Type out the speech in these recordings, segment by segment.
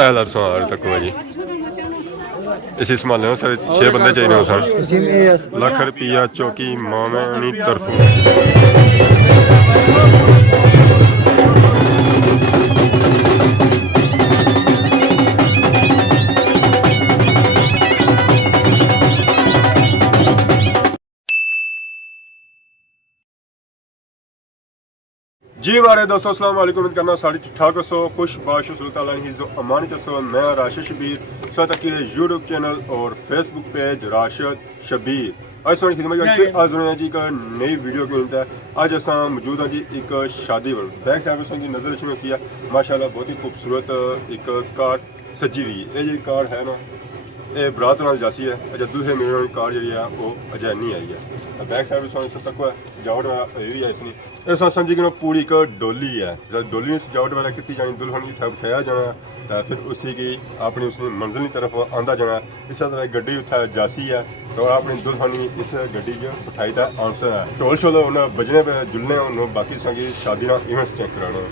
एला सार तक जी इसी संभालने सर 6 बंदे चाहिए हो सर लाख रुपया चौकी मामनी तरफों जी हमारे दोस्तों अस्सलाम वालेकुम उम्मीद करना सारी ठीक ठाक सो खुश बाश जो अमानी सो मैं राशिद शबीर सो तक यूट्यूब चैनल और फेसबुक पेज राशिद शबीर आज सोनी खिदमत फिर आज जी एक नई वीडियो की मिलता है। आज असा मौजूद हैं जी एक शादी पर बैक साइड की नज़र अच्छी सी है माशाल्लाह बहुत ही खूबसूरत एक कार सजी हुई ये जी कार है ना ये बरात नाल जासी है अजय दूसरे मेरे कार जी है वो अजय नहीं आई है बैक साइड सब तक सजावट वाला भी है इसने ऐसा समझी कि पूरी एक डोली है जब डोली ने सजावट वगैरह की जानी दुल्हन की था बिठाया जाना तो फिर उसी की अपनी उसने मंजिल की तरफ आंदा जाना इस तरह गड्डी उत्थे जासी है तो अपनी दुल्हन इस गड्डी च बिठाई था आंसर है ढोल शोल उन्हें बजने पे जुलने उन्होंने बाकी संगी शादी ना इवेंट्स चेक कराना।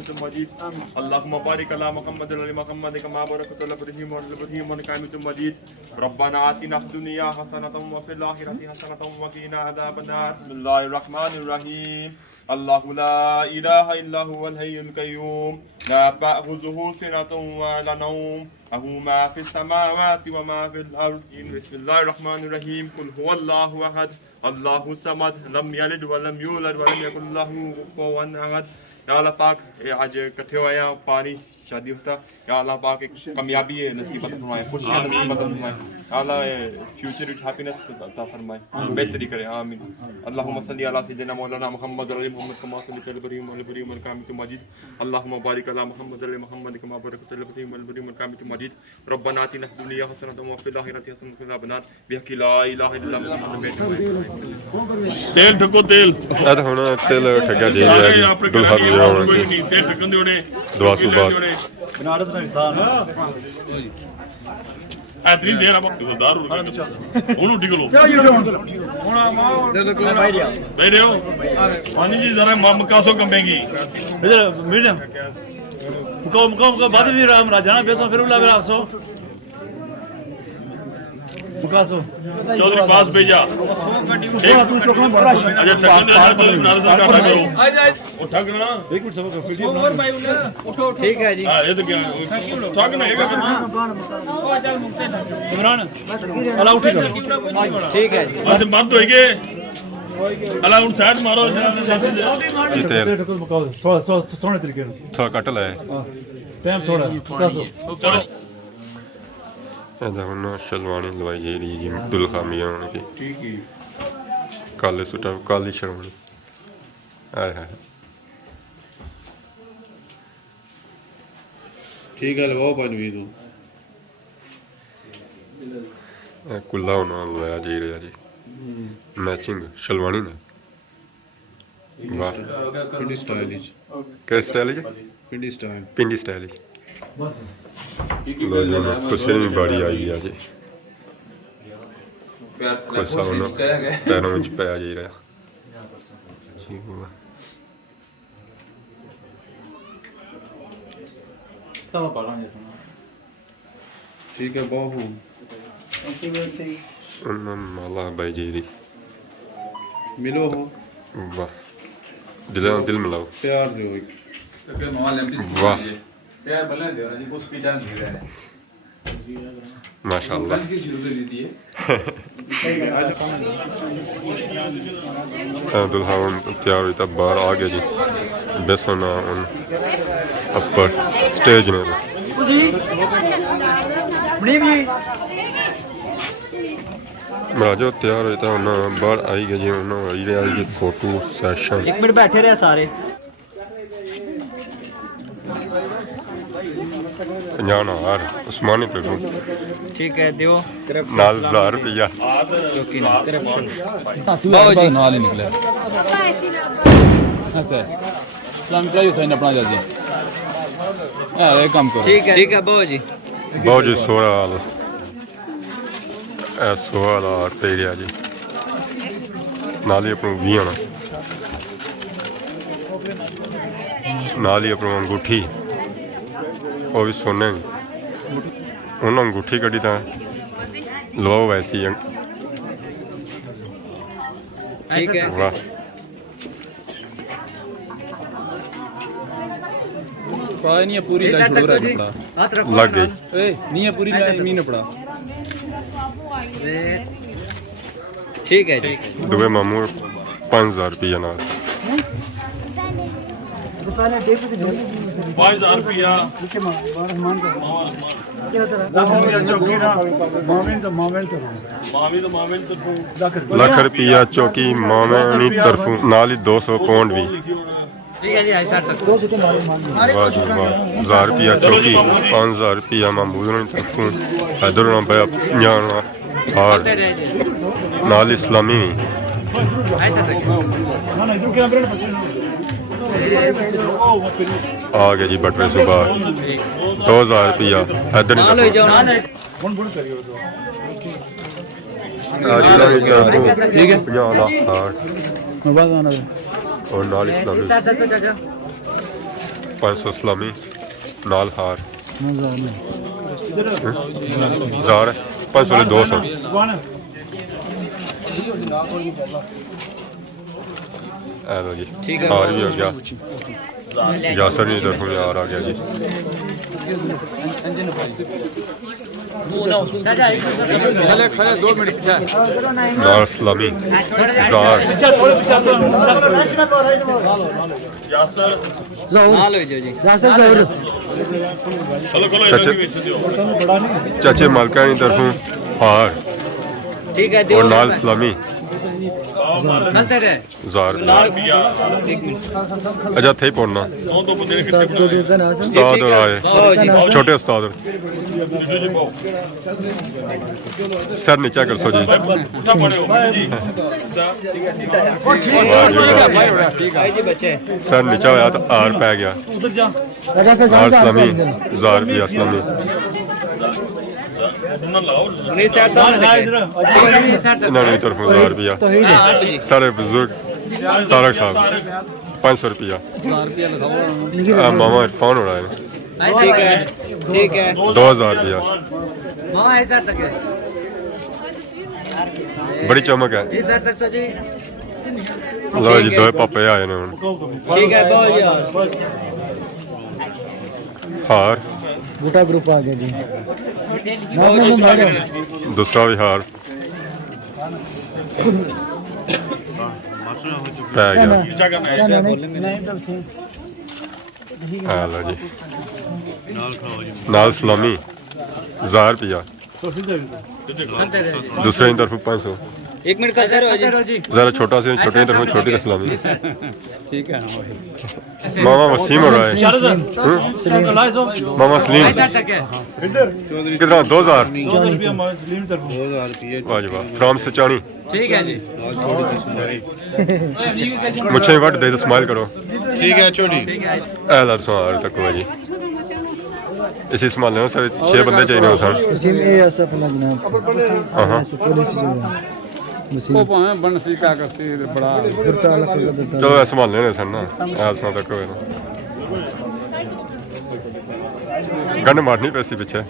حميد مجيد اللهم بارك على محمد وعلى محمد كما باركت على ابراهيم وعلى ابراهيم انك حميد مجيد ربنا آتنا في الدنيا حسنة وفي الآخرة حسنة وقنا عذاب النار بسم الله الرحمن الرحيم الله لا إله إلا هو الحي القيوم لا تأخذه سنة ولا نوم له ما في السماوات وما في الأرض بسم الله الرحمن الرحيم قل هو الله أحد الله الصمد لم يلد ولم يولد ولم يكن له كفوا أحد या अल्लाह पाक आज इकट्ठे हुए हैं पानी शादी वस्ता या अल्लाह पाक एक कामयाबी नसीब फरमाए खुशियां नसीब फरमाए अल्लाह फ्यूचर विच हैप्पीनेस अता फरमाए बेहतरी करे आमीन अल्लाहुम्मा सल्ली अला सय्यिदिना मौलाना मुहम्मद व अली मुहम्मद कमा सल्लैता अला इब्राहीम व अली इब्राहीम इन्नका हमीदुम मजीद अल्लाहुम्मा बारिक अला मुहम्मद व अली मुहम्मद कमा बारकता अला इब्राहीम व अली इब्राहीम इन्नका हमीदुम मजीद रब्बना आतिना फिद दुनिया हसनतन व फिल आखिरति हसनतन व क़िना अज़ाबन्नार बिहक़्क़ि ला इलाहा इल्लल्लाह तेल ठको तेल अद हुन तेल ठगा जी दुल्हा भी आउणगे तेल ठकन दियोने दुआ सुबात बनारस का इंसान इतनी देर अब दार ਉਹਨੂੰ ਟਿਕ ਲੋ ਬੈਠੇ ਹੋ ਪਾਣੀ ਜੀ ਜ਼ਰਾ ਮਕਾਸੋ ਕੰਬੇਗੀ इधर मीडियम मुको बाद भी राम राजा ना बेसो फिर उला रासो मुकासो चौधरी पास भेजा तू चोकना बड़ा अजय टकन दे साथ बनारस का करो ओ ठगना एक मिनट सबका वीडियो और भाई उठो ठीक है जी हां ये तो क्या ठगना है इमरान अला उठी करो ठीक है जी बस मत होएगे अला उन साइड मारो तेल सोने तरीके से थोड़ा कट ले टाइम थोड़ा मुकासो चलो ਇਹਦਾ ਹੁਣ ਸ਼ਲਵਾਣੀ ਲਵਾਈ ਜਿਹੜੀ ਜੀ ਦੁਲਹਾ ਮੀਆਂ ਹੋਣਗੇ ठीक है ਕਾਲੇ ਸੁਟਾ ਕਾਲੀ ਸ਼ਰਮਣੀ ਆਏ ਹੈ ठीक है लगाओ पानी भी तू ਕੁੱਲਾ ਉਹਨਾਂ ਲਵਾਇਆ ਜੀ ਰਿਹਾ ਜੀ ਮੈਚਿੰਗ ਸ਼ਲਵਾਣੀ ਨੇ ਵਾਹ पिंडी स्टाइल ਕਿਹੜੇ ਸਟਾਈਲ ਜੀ पिंडी स्टाइल ਪਿੰਡੀ ਸਟਾਈਲ ਜੀ ਲੋ ਜੀ ਕੁਸੇ ਵੀ ਬਾੜੀ ਆਈ ਆ ਜੀ ਕੁਸਾ ਉਹਨਾਂ ਪੈਰਾਂ ਵਿੱਚ ਪਿਆ ਜੀ ਰਿਹਾ ਠੀਕ ਹੋਗਾ सब पागल जैसा ठीक है बाहू ਉਹਨਾਂ ਮਾਲਾ ਬਾਈ ਜੀ ਦੀ मिलो हो ਵਾਹ ਦਿਲਾਂ ਨਾਲ ਦਿਲ ਮਿਲਾਓ प्यार दो एक ਵਾਹ यार भले दे जी कुछ भी चांस नहीं रहा है माशाअल्लाह की शुरू कर दी थी दुल्हा तैयार हुई तब बाहर आ गया जी बेसन अपर स्टेज ने मराजो तैयार हुई था उन्हें बाहर आई गया जी उन्हें आई रहा जी फोटो सैशन एक मिनट बैठे रहे सारे 50,000 उस्मानी पे ठीक है दियो नाल 1000 रुपया चौकी ना तेरे बाबा नाल ही निकले अच्छा इस्लाम का ही था अपना जाती हां एक काम करो ठीक है बाबा जी बहुत जी 16 पे गया जी नाल ही अपनों 20 आना नाल ही अपनों अंगूठी वो भी सोने उन्होंने अंगूठी कड़ी तो लवाओ वैसी ठीक है वाह पाए नहीं है पूरी लाइन छोड़ रहा है पड़ा लग गई ए नहीं है पूरी लाइन मीन पड़ा ठीक है जी दुबे मामू 5,000 रुपया नाल 5000 रुपया माविन तो लख रुपया चौकी मामनी तरफों नाल ही 200 पाउंड भी ठीक है जी आई सर वाह जी वाह 1000 रुपया चौकी 5,000 रुपया महमूद ने तरफों हैदर ना भाई जाना और नाल इस्लामी आ गया जी बटवे सुबह 2,000 रुपया हैदर ने ठीक है 50 लाख मोबाइल आना और नाल इस्लामी 500 सलामी नाल हार जार 500 ले 200 लो जी हार भी हो गया यासर नहीं तरफ यार आ गया जी नाल सलामी जार चाचे मालका की तरफों हार ठीक है और नाल सलामी जार अच्छा थे पढ़ना उस्ताद और आए छोटे उस्ताद सर नीचा कर सो जी सर नीचा होया तो आर पै गया आर सलामी जार भी असलामी इन्होंने तरफ जार भी सारे बुजुर्ग तारक साहब 500 रुपया मामा इरफान हो रहा है ठीक है 2000 रुपया बड़ी चमक है लो जी दो पापे आए ने ठीक है हार बूटा ग्रुप आ गया जी दूसरा भी हार पै गया हाँ लो जी नाल सलामी 1000 रुपया दूसरे की तरफ 500 एक मिनट करते रहो जी जरा छोटा से छोटे की तरफ छोटी सलामी ठीक है मामा वसीम हो रहा है मामा सलीम कितना 2000 वाह जी वाह फ्राम सचानी ठीक है जी मुझे वट दे तो स्माइल करो ठीक है छोटी ऐला सुनार तक हुआ जी इसी संभालने में सारे 6 बंदे चाहिए हो सर वसीम ए असफ ना जनाब हाँ हाँ पुलिस वसीम वो भावे बनसी का करसी बड़ा कुर्ता लफा देता चलो ऐसे संभालने ने सर ना ऐला सुना तक हुआ गन मारनी पैसी पीछे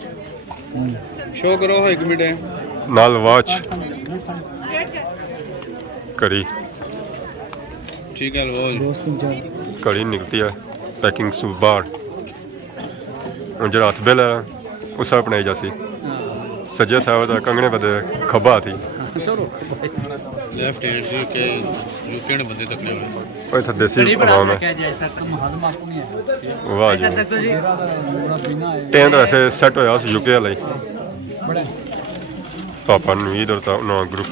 शो करो 1 मिनट है नाल वॉच करी ठीक है लो दोस्त कड़ी निकलती है पैकिंग से बाहर और जो हथ बिल है उस अपनाई जासी सज्जे था वो कंगने बदे खब्बा थी लेफ्ट हैंड से के यूके ने बंदे तक ले ओए था देसी हवा में वाह जी टेन तो ऐसे सेट होया उस यूके वाला पापा नुईद और ना ग्रुप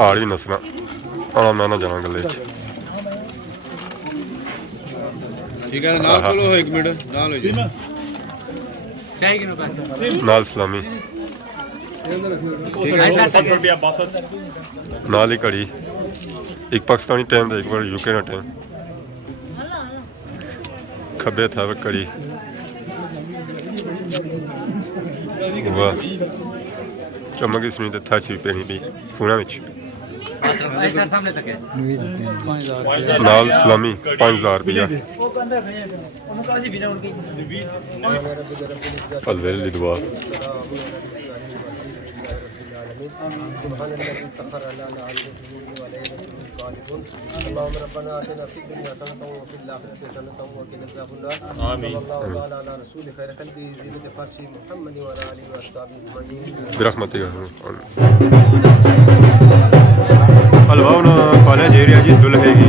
आड़ी नसना आना मैं ना जाना गले ठीक है नाल खोलो 1 मिनट नाल हो जी नाल सलामी ठीक है नाल ही कड़ी एक पाकिस्तानी टाइम एक बार यूके ना टाइम खब्बे था वह कड़ी वाह चमक इसमें तो था चीज पहनी भी फोना विच नाल सलामी 5000 रुपया अलवेली दुआ سبحان الذي سخر لنا اللهم ربنا آتنا في الدنيا حسنة وفي الآخرة حسنة وقنا عذاب النار صلى الله تعالى على رسول خير خلقه زينة فرش محمد وعلى آله وأصحابه أجمعين برحمتك अलवाउना कॉलेज एरिया जी दुल्हेगी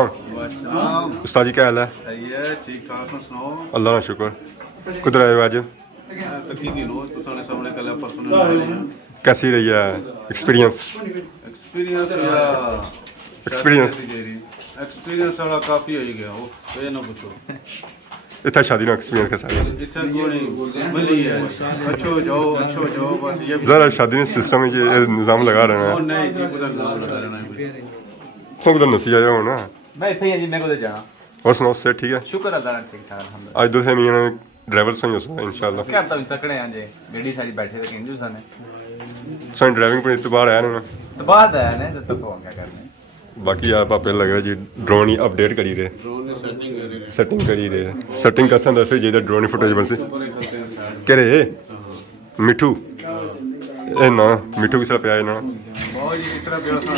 वालेकुम वालेकुम उस्ताद जी क्या हाल है सही है ठीक ठाक सुनाओ अल्लाह का शुक्र किधर आए हो आज तकनीकी नो तो सारे सामने कल परसों कैसी रही है एक्सपीरियंस एक्सपीरियंस या एक्सपीरियंस वाला काफी हो गया वो ये ना पूछो इतना शादी ना एक्सपीरियंस कैसा है इतना गोली मिली है अच्छो जाओ बस ये ज़रा शादी में सिस्टम में ये निज़ाम लगा रहे हैं नहीं जी उधर नाम लगा रहना है तो उधर नसी आया हो ना मैं इथे ही जी मैं को जाना और सुनाओ से ठीक है शुक्र अल्लाह का ठीक ठाक अल्हम्दुलिल्लाह आज दो से मियां ड्राइवर सही हो सकता इंशाल्लाह क्या तब तकड़े हैं जी गड्डी सारी बैठे थे किंजू सने सही ड्राइविंग पर इतबार आया ना तो बाद है ना जब तक हो क्या करने बाकी आप आपे लग रहा जी ड्रोन ही अपडेट करी रहे ड्रोन ने सेटिंग करी रहे सेटिंग कर सकता फिर जे ड्रोन फुटेज बन से कह रहे मिठू ए ना मिठू किस तरह पे आए ना बहुत जी इस तरह व्यवस्था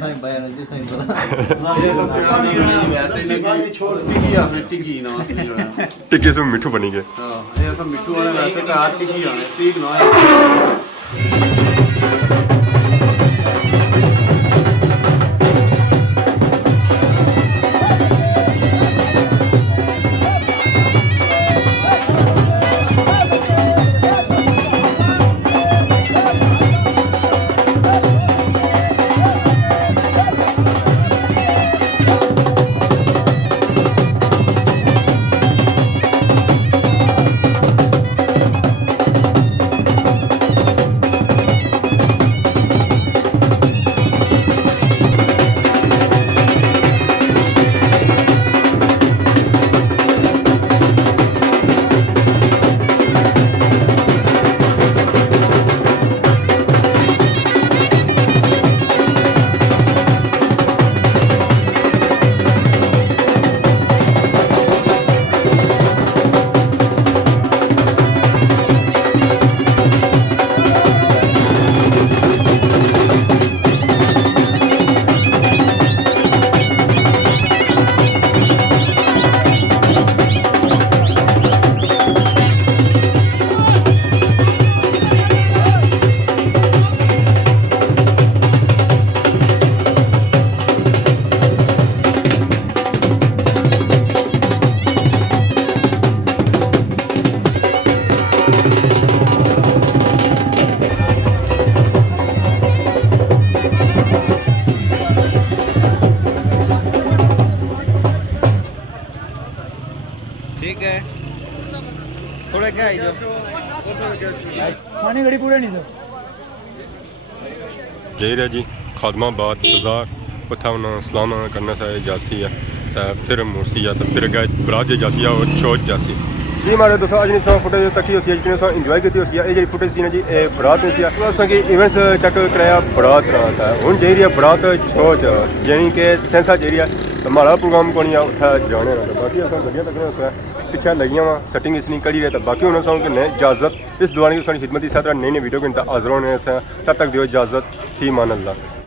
साईं बयान जी साईं बोला ये सब प्यार नहीं है वैसे नहीं छोड़ टिकी आपने टिकी ना असली जो है टिक्के से मिठू बनी गए हां ये सब मिट्टू वाले वैसे का आज टिकी आने ठीक ना है ठीक है थोड़ा क्या है जो पानी गड़ी पूरा नहीं सर जही रहा जी खादमाबाद बाजार उतना उन्होंने सलाम करने से जासी है तो फिर मुर्सी है तो फिर गए बरात जी जासी है और चौथ जासी जी हमारे दोस्तों आज नहीं फुटेज तकी हो इंजॉय की हो जी फुटेज सी ना जी बरात में असें इवेंट्स चेक कराया बरात रात है हूँ जी रही है बरात चौथ यानी कि सेंसा जी है तो हमारा प्रोग्राम को नहीं उत्थे जाने ना बाकी अस गड्डियां तक पिछले लगी वा सेटिंग इसलिए करी रहे तो बाकी उन्होंने सानू ने इजाजत इस दौरान की खिदमत की साथ नई नई वीडियो के हाजिर होने तब तक दियो इजाजत फी मान अल्लाह।